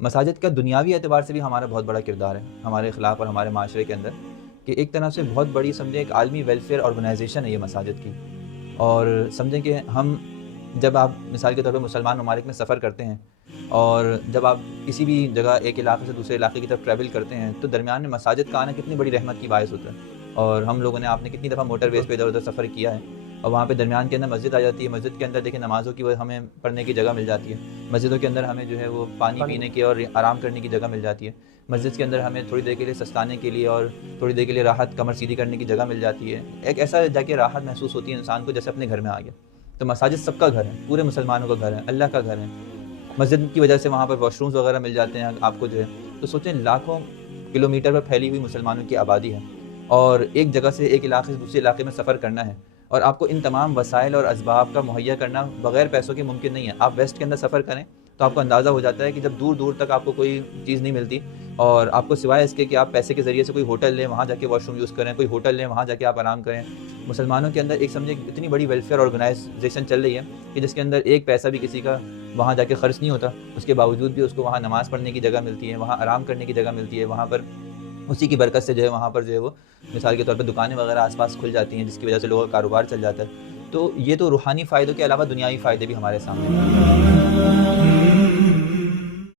مساجد کا دنیاوی اعتبار سے بھی ہمارا بہت بڑا کردار ہے ہمارے اخلاق اور ہمارے معاشرے کے اندر، کہ ایک طرح سے بہت بڑی سمجھیں ایک عالمی ویلفیئر آرگنائزیشن ہے یہ مساجد کی۔ اور سمجھیں کہ ہم جب آپ مثال کے طور پہ مسلمان ممالک میں سفر کرتے ہیں اور جب آپ کسی بھی جگہ ایک علاقے سے دوسرے علاقے کی طرف ٹریول کرتے ہیں تو درمیان میں مساجد کا آنا کتنی بڑی رحمت کی باعث ہوتا ہے۔ اور ہم لوگوں نے آپ نے کتنی دفعہ موٹر ویز پہ ادھر ادھر سفر کیا ہے، اور وہاں پہ درمیان کے اندر مسجد آ جاتی ہے، مسجد کے اندر دیکھیں نمازوں کی وہ ہمیں پڑھنے کی جگہ مل جاتی ہے، مسجدوں کے اندر ہمیں جو ہے وہ پانی پینے کی اور آرام کرنے کی جگہ مل جاتی ہے، مسجد کے اندر ہمیں تھوڑی دیر کے لیے سستانے کے لیے اور تھوڑی دیر کے لیے راحت کمر سیدھی کرنے کی جگہ مل جاتی ہے۔ ایک ایسا جا کے راحت محسوس ہوتی ہے انسان کو جیسے اپنے گھر میں آ گیا۔ تو مساجد سب کا گھر ہے، پورے مسلمانوں کا گھر ہے، اللہ کا گھر ہے۔ مسجد کی وجہ سے وہاں پر واش رومز وغیرہ مل جاتے ہیں آپ کو جو ہے، تو سوچیں لاکھوں کلومیٹر پر پھیلی ہوئی مسلمانوں کی آبادی ہے، اور ایک جگہ سے ایک علاقے سے دوسرے علاقے میں سفر کرنا ہے، اور آپ کو ان تمام وسائل اور اسباب کا مہیا کرنا بغیر پیسوں کے ممکن نہیں ہے۔ آپ ویسٹ کے اندر سفر کریں تو آپ کو اندازہ ہو جاتا ہے کہ جب دور دور تک آپ کو کوئی چیز نہیں ملتی، اور آپ کو سوائے اس کے کہ آپ پیسے کے ذریعے سے کوئی ہوٹل لیں، وہاں جا کے واش روم یوز کریں، کوئی ہوٹل لیں وہاں جا کے آپ آرام کریں، مسلمانوں کے اندر ایک سمجھے اتنی بڑی ویلفیئر آرگنائزیشن چل رہی ہے کہ جس کے اندر ایک پیسہ بھی کسی کا وہاں جا کے خرچ نہیں ہوتا، اس کے باوجود بھی اس کو وہاں نماز پڑھنے کی جگہ ملتی ہے، وہاں آرام کرنے کی جگہ ملتی ہے، وہاں پر اسی کی برکت سے جو ہے وہاں پر جو ہے وہ مثال کے طور پر دکانیں وغیرہ آس پاس کھل جاتی ہیں، جس کی وجہ سے لوگوں کا کاروبار چل جاتا ہے۔ تو یہ تو روحانی فائدوں کے علاوہ دنیاوی فائدے بھی ہمارے سامنے ہیں۔